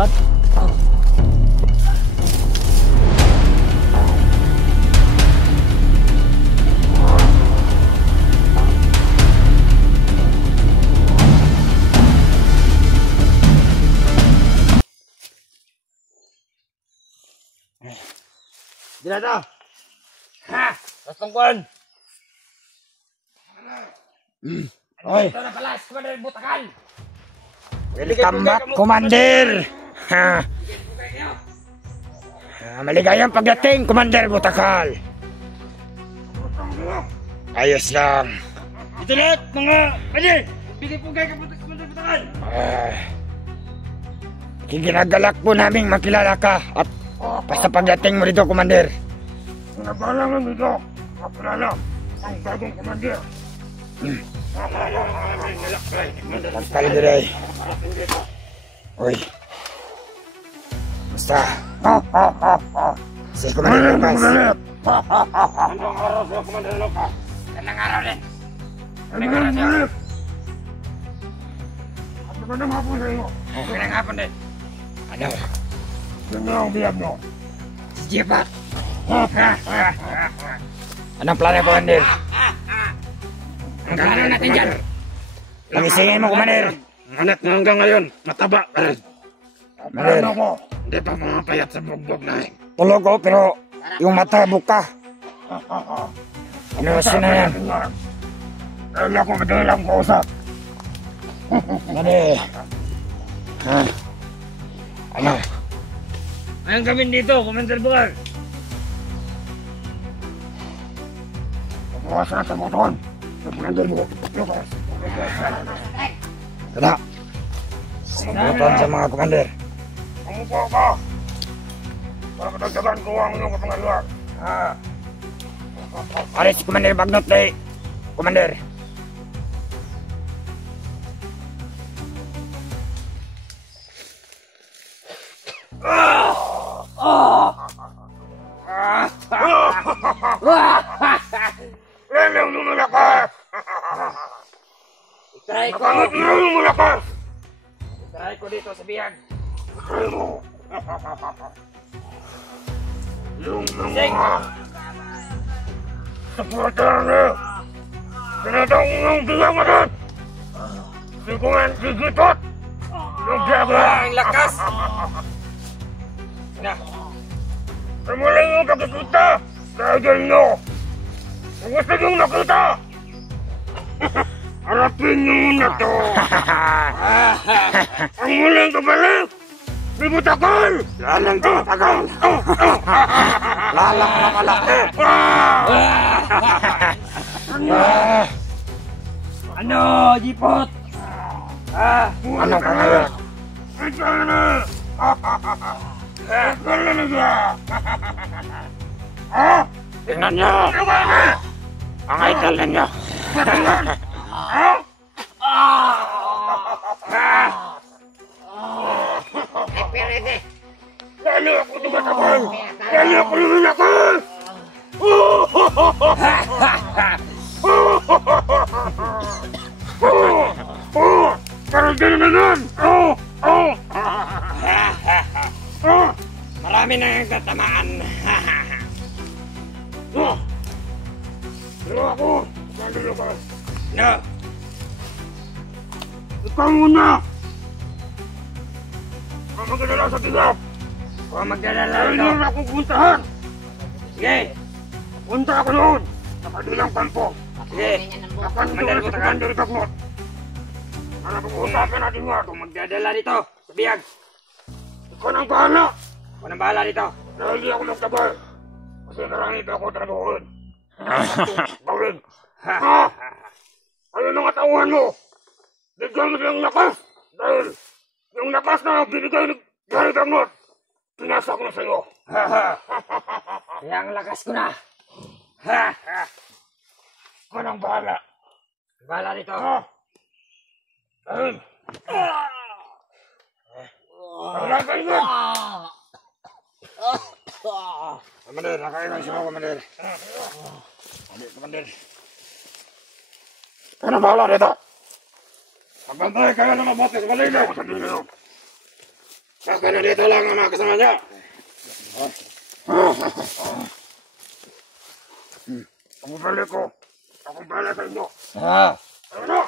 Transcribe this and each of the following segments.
Bat? Dito! Ha! Tungkol! Oy! Ito na pala, Commander Butakal! Welcome back, Commander! Ha! Maligayang pagdating, Commander Butakal! Ayos lang! Ito lahat, mga pwede! Bigay po kayo Commander Butakal! Ginagalak po naming makilala ka at basta pagdating mo rito, Commander. Nabalangan dito, kapilala ang bagong Commander. Pagpaligiray. Uy. Basta. Si Commander Lucas. Anong araw sa Commander Lucas? Ganang araw din! Anong araw siya? At magandang hapon sa iyo. Ganang hapon din! Ano? Sino ang biyab mo? Si Jepat! Anong plano, Commander? Ang gano'n natin dyan! Pangisingin mo, Commander. Anak na hanggang ngayon, mataba ka rin. Commander. Ano ko? Hindi pa mga payat sa bugbog na eh. Tulog ko, pero yung mata buka. Ano na yan? Dahil ako madalang kausap. Ano Ha? Ano? Ayun kami dito, Commander Butakal! Bukas na sa moton. Sa Commander Lucas. Kada. Sabutan sa mga Commander. Umupo ka. Para matagdagan ko ang iyong kapangaluan. Aris si Commander Bagnot day. Commander. Leleng lumalakas! Try ko! Bakit ikaw lumalakas? Try ko dito sa biyag! Try mo! Yung Sing! mga supporter niya! Tinatawag ng biyang agad! Sigungan sigitot! Yung jaga! Ang lakas! Na! Simulay yung pagkikita! Dahil nyo! Kung gusto nyong nakita! Harapin nyo muna to! Ang muling kabalik! Di Butakal! Lalang tumatagal! Lalang na malaki. Ano, Jipot? Ano ka ngayon? Ito na! Ito na niya! Tingnan niyo. Ang idol ninyo. Lalo ako tumatagal! Lalo ako lumalakas! Parang gano'n na nun! Marami na yung tatamaan. Pero ako, malulukas. No! Ikaw muna! Huwag magdala sa tigap! Huwag magdalala Dahil ito. yun akong puntahan! Sige! Punta ako noon! Sa kadilang kampo! Sige! Nakanto na si Commander Bagnot! Para pag-uusapan natin nga! Kung magdadala dito sa biyag, Ikaw nang bahala! ako nang bahala dito. Dahil di ako nagtabay! Kasi marami pa ako traduhin! Gawin! Ano nang atauhan mo? Bigyan mo silang lakas! Dahil yung lakas na binigay ni Gary Bagnot, pinasa ko na sa'yo! Kaya ang lakas ko na. Ikaw nang bahala! Bahala dito. Dahil... Paglagan mo! Commander, nakailan siya mo, Commander. Commander. Ikaw nang bahala dito! Magbantay kayo ng mabuti sa malinaw sa ninyo! Baka na dito lang ang mga kasama niya. Ako balik ko. Ako balik sa inyo. Ano?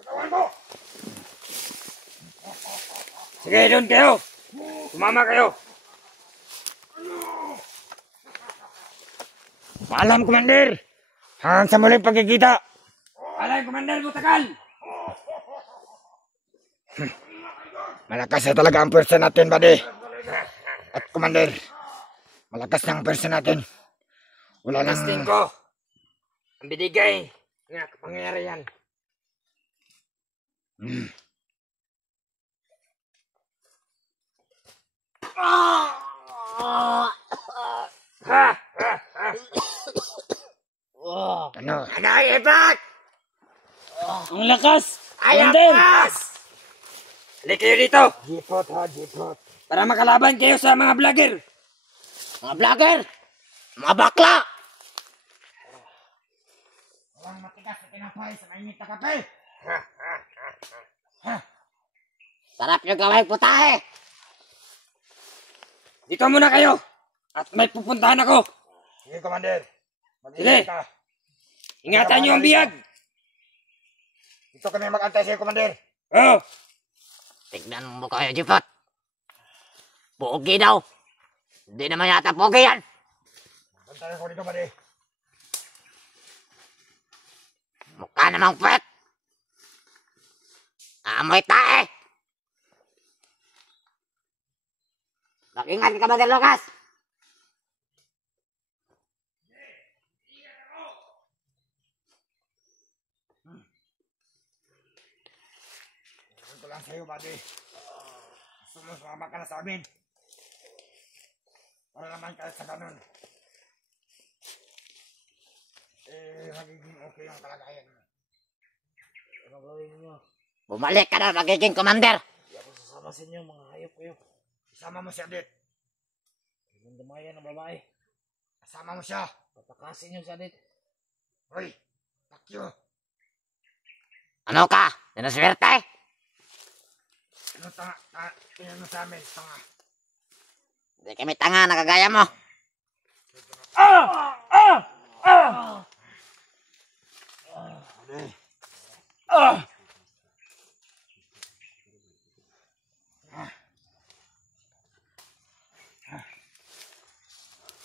Matawan mo. Sige, doon kayo. Sumama kayo. Paalam, Commander. Hanggang sa muling pagkikita. Alay, Commander, Butakan. Malakas na talaga ang pwersa natin, buddy. At Commander, malakas na ang pwersa natin. Wala nang... Testing ko. Ang binigay ng kapangyarihan. Ano? Ano, Ibat? Ang lakas! Ayaw Commander! pas! Halika kayo dito Jipot ha, jipot. para makalaban kayo sa mga vlogger. Mga vlogger! Mga bakla! Walang matigas na tinapay sa mainit na kape. Sarap yung gawin putahe! Dito muna kayo at may pupuntahan ako. Sige, Commander. Sige. Mag-iingat ka. Ingatan niyo ang biyag. Dito kami mag-antay sa'yo, Commander. Oh, Tignan mo kayo, Jipot. Pogi daw. Hindi naman yata pogi yan. Antay ako dito, buddy. Mukha namang puwet. Amoy tae. Mag-ingat ka, Commander Lucas. Ito lang sa'yo, buddy. Gusto mo sumama ka na sa amin. Para naman kahit sa ganun. Magiging okay ang kalagayan mo. Ano gawin mo? Bumalik ka na, magiging commander. Hindi ako sasama sa inyo, mga hayop kayo. Isama mo siya, Dit. Huwag dumayan ng babae. Kasama mo siya. Patakasin niyo sa dit. Hoy, fuck you. Ano ka? Sinaswerte? Ano tingnan mo sa amin, tanga. Hindi kami tanga, nakagaya mo.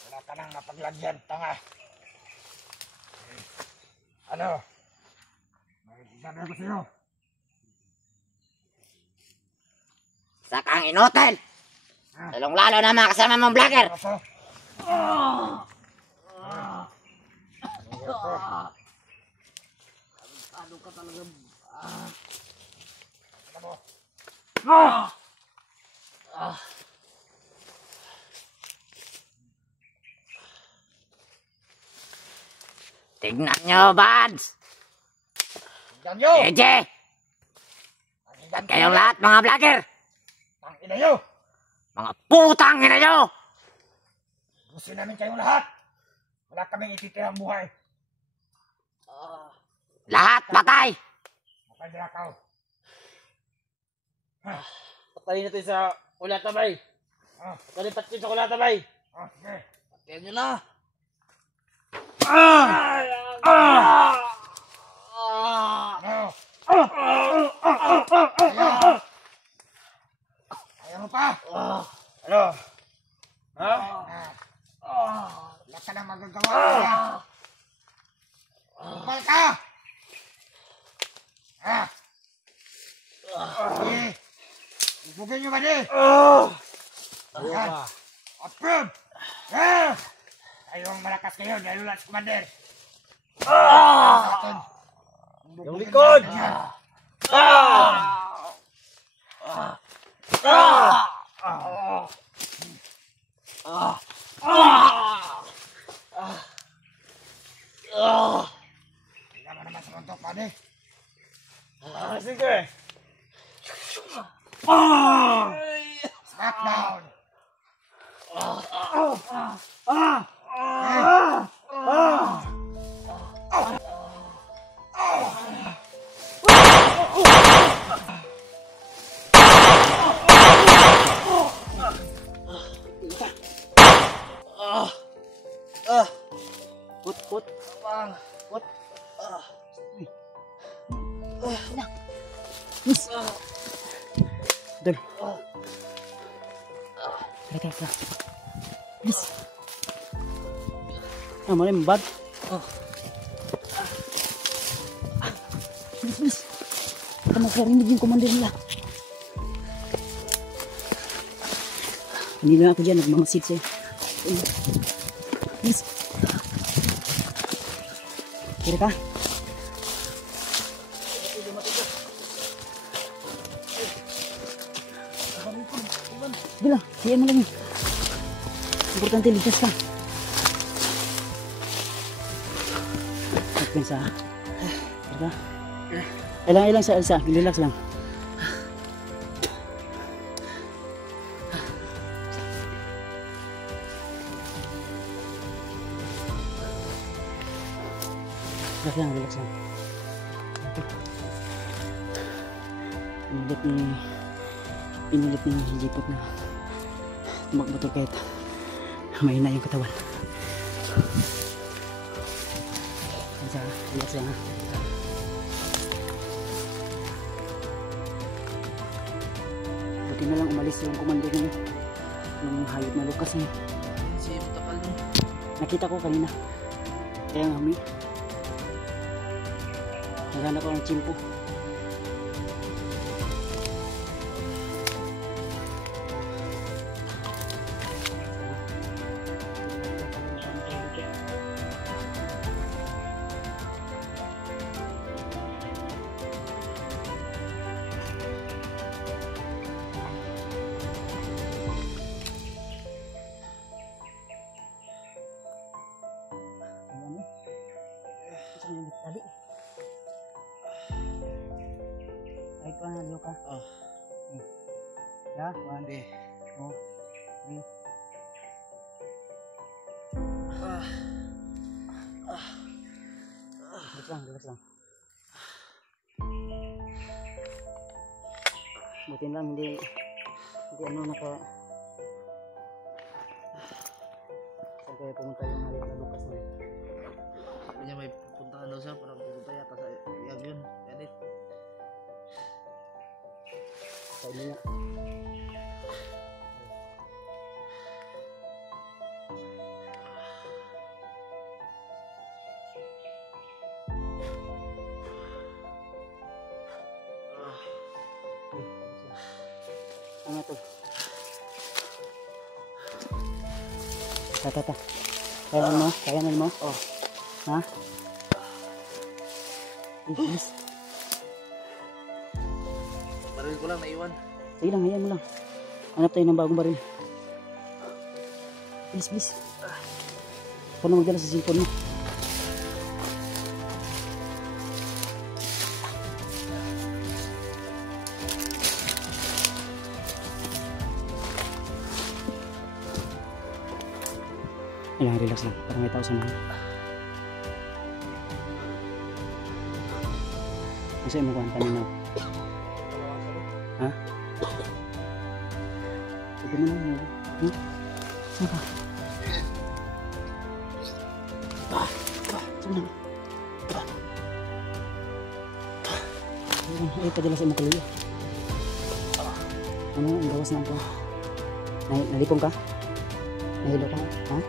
Wala ka nang mapaglagyan, tanga. Ano? Sabi ko sa'yo. Sa kang inutin. Lalong lalo na mga kasama mong vlogger. Ako? Ano ka talaga? Ano mo? Tignan nyo, Bads. Tignan nyo! EJ, Tignan kayong lahat mga vlogger. Ang ina nyo! Mga putang ina nyo. Gusto namin kayong lahat. Wala kaming ititirang buhay. Lahat patay. Mapadrakaw. Patayin natin sa Kulatabay. Palipat ko sa Kulatabay. Sige. Patayin niyo na. Ano? Ayaw mo pa? Ano? Ha? Wala ka nang magagawa. Kumpal ka! Sige. Ibugin nyo ba di? Ayan. Approve! Kayong malakas kayo dahil wala si Commander. Yung likod! Hindi naman naman sa muntok, pade. Sige. Smackdown! Miss. Dol. Tara. Miss. Ah, malay mo bag? Miss. Baka makarinig yung commander nila. Hindi na ako dyan, nagmamasid sa'yo. Miss. Kira ka? Bila, siyan mo lang yun. Importante, ligtas ka. Pagpensa. Kira ka? Ilang sa Elsa, relax lang. Relax lang. Pinilit ni Jipot na tumakbo to kahit mahina yung katawan. Relax lang ha. Buti na lang umalis yung komando niya. Yung hayop na Lucas niya. Si Takal mo. Nakita ko kanina. Kaya nga may naghanap ako ng chimpo. Tali. Ay, ko na ka. Oh. Ya, 1, 2, 3. Relax lang. Buti lang hindi ano kaya pumunta yung hayop na Lucas na. Kanya may puntahan daw siya. Parang pupunta yata sa iyag yun. Edit. Sa inyo nga. Ano to? Tata. Kayanan mo? Oh. Ha? Bilis. Baril ko lang naiwan. Sige lang, hayaan mo lang. Hanap tayo ng bagong baril. Bilis. Ako na magdala sa cellphone mo. Ayan, relax lang. Parang may tao sa mga. Gusto mo kuhan kanina? Ha? Ito mo lang. Saan ka? Saan na? Ay, padala sa makuloy. Ano, ang gawas na ito. Nalipong ka? Nahilo ka? Ha?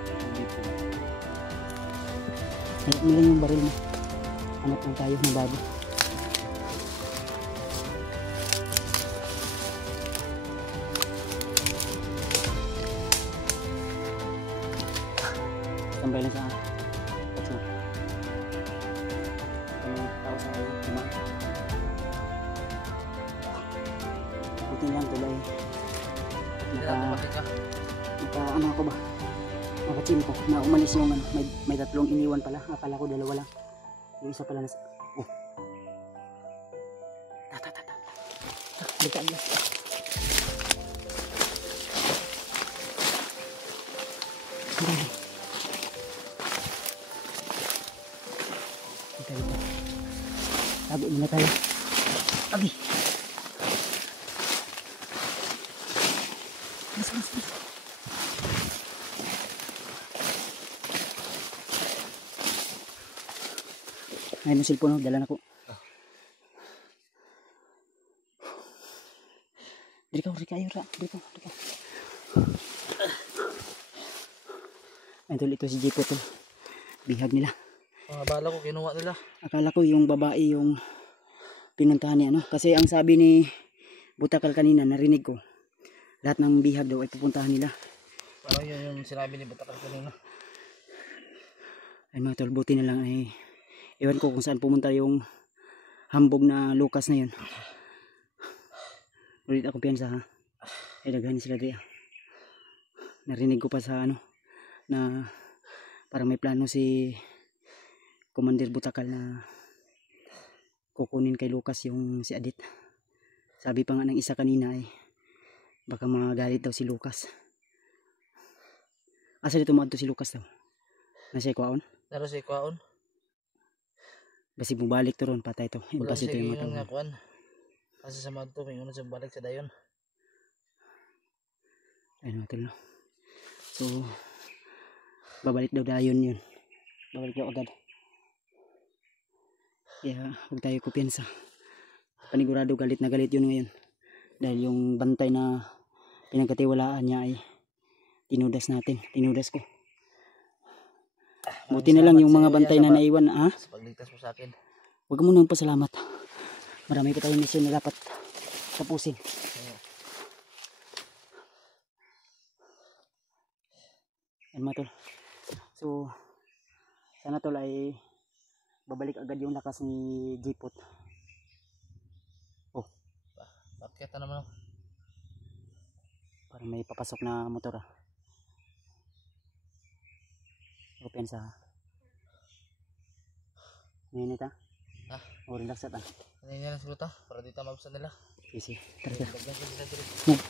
Nilang yung baril mo. Hanap lang tayo ng bago. Tambay lang sa patso. Ang tao sa naman. Buti lang tulay. Ano ako ba? Nakachim ko na umalis yung may tatlong iniwan pala. Akala ko dalawa lang. Yung isa pala nasa. Oh. Dekat dia. Tabi muna tayo. Abi. Mas. Ayun ang cellphone, dala na ko. Dito kayo, dito. Ayun tol, ito si Jepo tol. Bihag nila. Mga bala ko kinuha nila. Akala ko yung babae yung pinuntahan niya, no? Kasi ang sabi ni Butakal kanina, narinig ko, lahat ng bihag daw ay pupuntahan nila. Parang yun yung sinabi ni Butakal kanina. Ay mga tol, buti na lang ay ewan ko kung saan pumunta yung hambog na Lucas na yun. Ulit ako piyansa ha. Ay daghan sila di. Narinig ko pa sa ano na parang may plano si Commander Butakal na kukunin kay Lucas yung si Adit. Sabi pa nga ng isa kanina ay baka magalit daw si Lucas. Asa dito mo si Lucas daw? Nasa ikwaon? Naro si Kwaon. Basi bumalik to ron patay to. Wala Impas ito siya yung giingon nga matawa. kuan. Kasi sa mga to, may unod siya balik sa dayon. Ayun mga tol, no? So babalik daw dayon yun. Babalik daw agad. Kaya huwag tayo kupiyansa. Panigurado galit na galit yun ngayon. Dahil yung bantay na pinagkatiwalaan niya ay tinudas natin. Tinudas ko. Buti na lang yung mga bantay na naiwan. Ha? Sa pagligtas mo sa akin. Huwag mo nang pasalamat. Marami pa tayong mission na dapat tapusin. Yan mga tol. So sana tol ay babalik agad yung lakas ni Jeepot. Oh, Bakit na naman? parang may papasok na motor ah. Open sa minit ah. Ah, O relax at ah. ano yun lang siguro ta? Para di tayo mabuksan nila. Easy. Tara tara. Lagyan ko sila dito. Move.